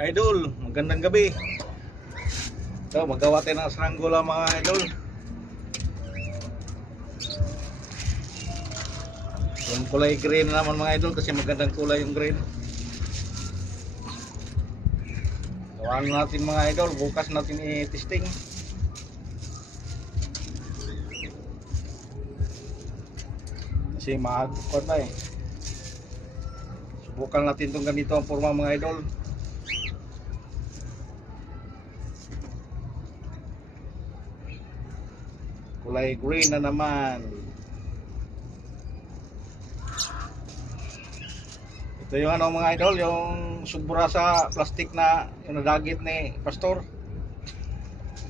Idol, magandang gabi. So, magawa tayo ng saranggola mga idol. Yung kulay green naman mga idol kasi magandang kulay yung green. Gawaan natin mga idol, bukas natin i-testing. Kasi maagpon na eh. Subukan natin itong ganito ang forma mga idol. Kulay green na naman. Ito yung ano mga idol, yung subura sa plastic na yung nadagit ni Pastor.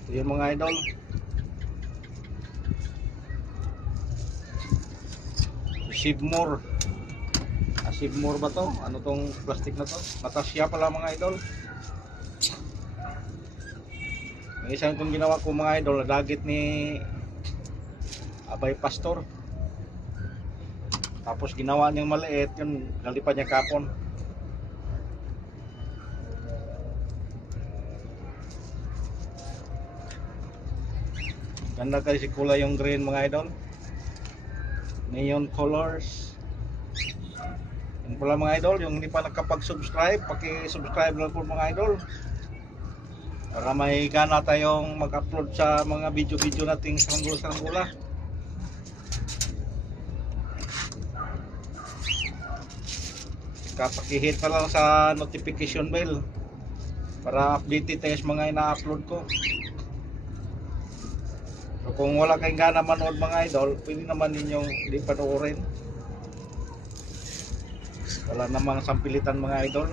Ito yung mga idol. Sibmore. Sibmore ba to? Ano tong plastic na to? Natasya pala mga idol. Yung isang itong ginawa ko mga idol, nadagit ni Abay Pastor. Tapos ginawa niyang maliit, yun nalipad niya kapon. Ganda kasi kulay yung green mga idol. Neon colors. Yun pala mga idol, yung hindi pa nakapag-subscribe, paki-subscribe lang po mga idol. Para may gana tayong mag-upload sa mga video-video nating saranggola. Kapakihit pa lang sa notification bell para updated tayo sa mga ina-upload ko. So kung wala kayong gana manood mga idol, pwede naman ninyong hindi panoorin. Wala namang sampilitan mga idol.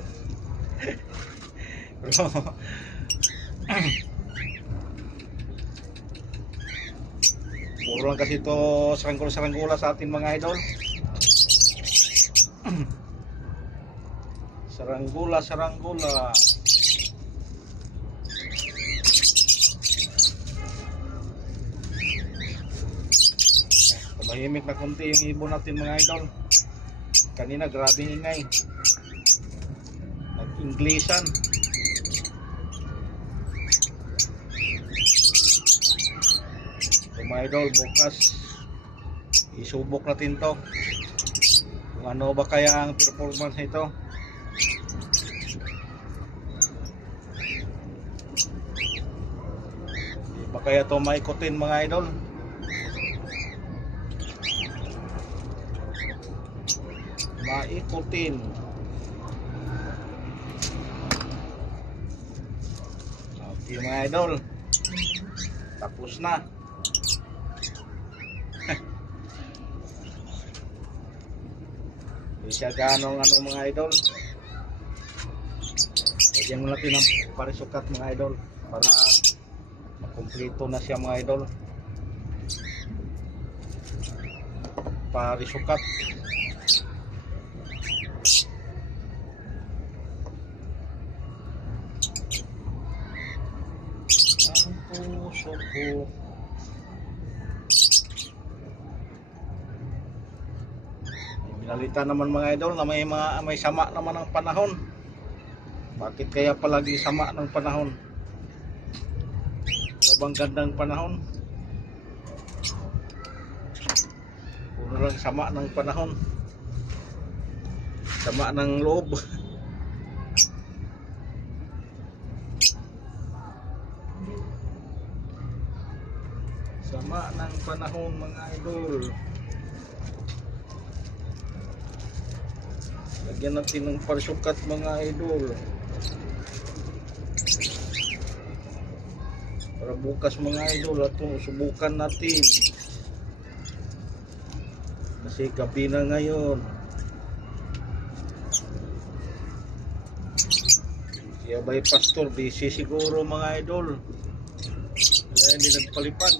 Pero puro lang kasi ito saranggola sa atin mga idol. Saranggola. Tumahimik na konti yung ibon natin mga idol. Kanina grabe ingay. Nag-Inglesan. So mga idol, bukas isubok natin to. Kung ano ba kaya ang performance nito. Kaya ito maikutin mga idol. Maikutin. Okay mga idol, tapos na. Hindi siya ganong ano mga idol. Lagyan mo natin ng parisukat mga idol para kumpleto na siya mga idol. Parisukat. Ang puso ko. Binalita naman mga idol na may sama naman ang panahon. Bakit kaya palagi sama ng panahon? Bang gandang panahon. Puro lang sama ng panahon. Sama ng loob. Sama ng panahon mga idol. Lagyan natin ng parisukat mga idol. Para bukas mga idol at subukan natin. Kasi gabi na ngayon. Si Abay Pastor busy siguro mga idol. Kaya hindi nagpalipad.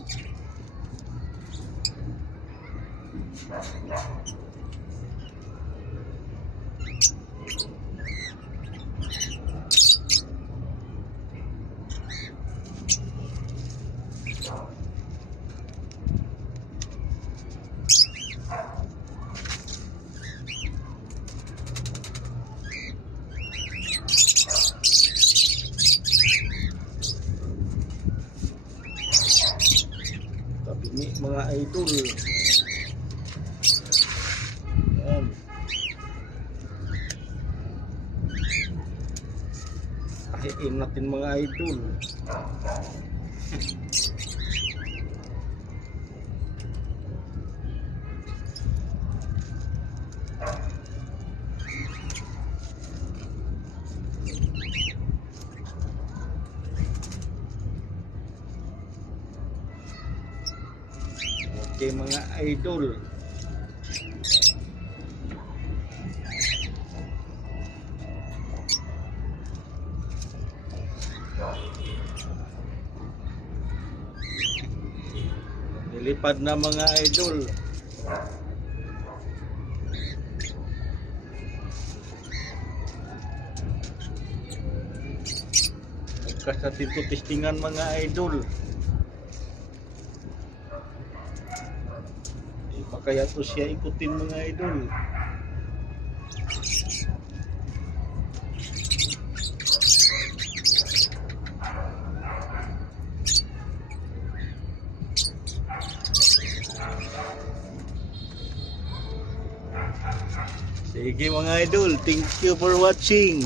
idol. Yan. Kahiin natin mga idol. Okay mga idol. Nilipad na mga idol. Pagkas natin ito testingan mga idol. Kaya to siya ikutin mga idol. Sige mga idol, thank you for watching.